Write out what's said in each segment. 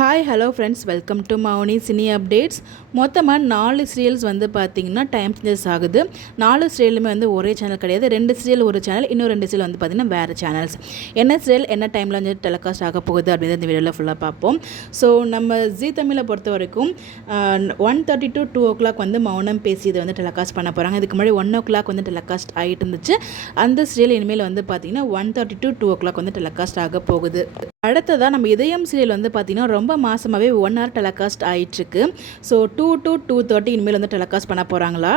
Hi hello friends, welcome to Mouni cine updates. மொத்தமாக 4 serials வந்து பார்த்திங்கன்னா டைம் சேஞ்சஸ் ஆகுது. 4 சீரியலுமே வந்து ஒரே சேனல் கிடையாது. 2 சீரியல் ஒரு சேனல், இன்னும் 2 சீரியல் வந்து பார்த்திங்கன்னா வேறு சேனல்ஸ். என்ன சீரியல் என்ன டைமில் வந்து டெலிகாஸ்ட் ஆக போகுது அப்படின்னு இந்த வீடியோவில் ஃபுல்லாக பார்ப்போம். ஸோ நம்ம ஜீ தமிழை பொறுத்த வரைக்கும் 1:30 to 2 வந்து மௌனம் பேசியது வந்து டெலிகாஸ்ட் பண்ண போகிறாங்க. இதுக்கு முன்னாடி 1 வந்து டெலிகாஸ்ட் ஆகிட்டு இருந்துச்சு. அந்த சீரியல் இனிமேல் வந்து பார்த்திங்கன்னா 1:30 to 2 வந்து டெலிகாஸ்ட் ஆக போகுது. அடுத்ததாக நம்ம இதயம் சீரியல் வந்து பார்த்திங்கன்னா ரொம்ப மாதமாகவே 1 hour டெலிகாஸ்ட் ஆகிட்டுருக்கு. ஸோ 2 to 2:30 இனிமேல் வந்து டெலிகாஸ்ட் பண்ண போகிறாங்களா,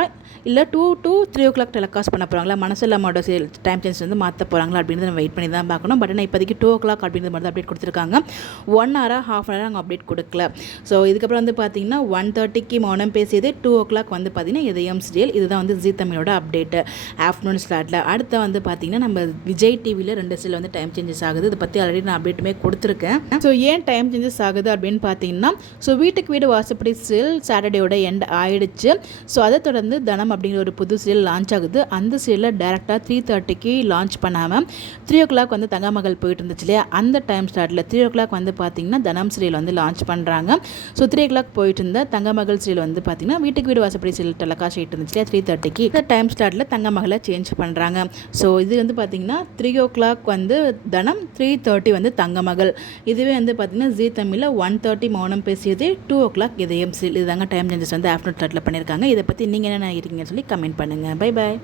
இல்லை 2 to 3 டெலிகாஸ்ட் பண்ண போகிறாங்களா, மனசில்லாமோட சீரியல் டைம் சேஞ்ச் வந்து மாற்ற போகிறாங்களா அப்படின்றத நம்ம வெயிட் பண்ணி தான் பார்க்கணும். பட் ஆனால் இப்போதைக்கு 2 அப்படின்றது மட்டும் தான் அப்டேட் கொடுத்துருக்காங்க. 1 hour ½ hour அவங்க அப்டேட் கொடுக்கல. ஸோ இதுக்கப்புறம் வந்து பார்த்திங்கன்னா 1:30 மௌனம் பேசியது, 2 வந்து பார்த்திங்கன்னா இதயம் சீரியல். இதுதான் வந்து ஜீ தமிழோட அப்டேட்டு ஆஃப்டர்நூன் ஸ்லாட்டில். அடுத்து வந்து பார்த்திங்கன்னா நம்ம விஜய் டிவியில் 2 சீரியல் வந்து டைம் சேஞ்சஸ் ஆகுது. இதை பற்றி ஆல்ரெடி நான் அப்டேட்டுமே கொடுத்துருக்கேன். ஸோ ஏன் டைம் சேஞ்சஸ் ஆகுது அப்படின்னு பார்த்தீங்கன்னா, ஸோ வீட்டுக்கு வீடு வாசப்படி சீரியல் சாட்டர்டேயோட எண்ட் ஆயிடுச்சு. ஸோ அதை தொடர்ந்து தனம் அப்படிங்கிற ஒரு புது சீரியல் லான்ச் ஆகுது. அந்த சீரியலில் டேரெக்டாக 3:30 லான்ச் பண்ணாமல் 3 வந்து தங்கமகள் போயிட்டு இருந்துச்சு இல்லையா, அந்த டைம் ஸ்டார்ட்டில் 3 வந்து பார்த்தீங்கன்னா தனம் சீரியல் வந்து லான்ச் பண்ணுறாங்க. ஸோ 3 போயிட்டு இருந்த தங்கமகள் சீரியல் வந்து பார்த்தீங்கன்னா வீட்டுக்கு வீடு வாசப்படி சீரியல் டெலிகாஸ்ட் ஆகிட்டு இருந்துச்சு இல்லையா 3:30 இந்த டைம் ஸ்டார்ட்டில் தங்கமகளை சேஞ்ச் பண்ணுறாங்க. ஸோ இது வந்து பார்த்தீங்கன்னா 3 வந்து தனம், 3:30 வந்து தங்கமகள். இதுவே வந்து பார்த்திங்கன்னா ஜீ தமிழில் 1:30 மௌனம் பேசியது, 2 இதயம் சீரியல். இதுதாங்க டைம் சேஞ்சஸ் வந்து ஆஃப்டர்நூன் ஸ்லாட்டில் பண்ணியிருக்காங்க. இதை பற்றி நீங்கள் என்ன நினைக்கிறீங்கன்னு சொல்லி கமெண்ட் பண்ணுங்கள். Bye bye.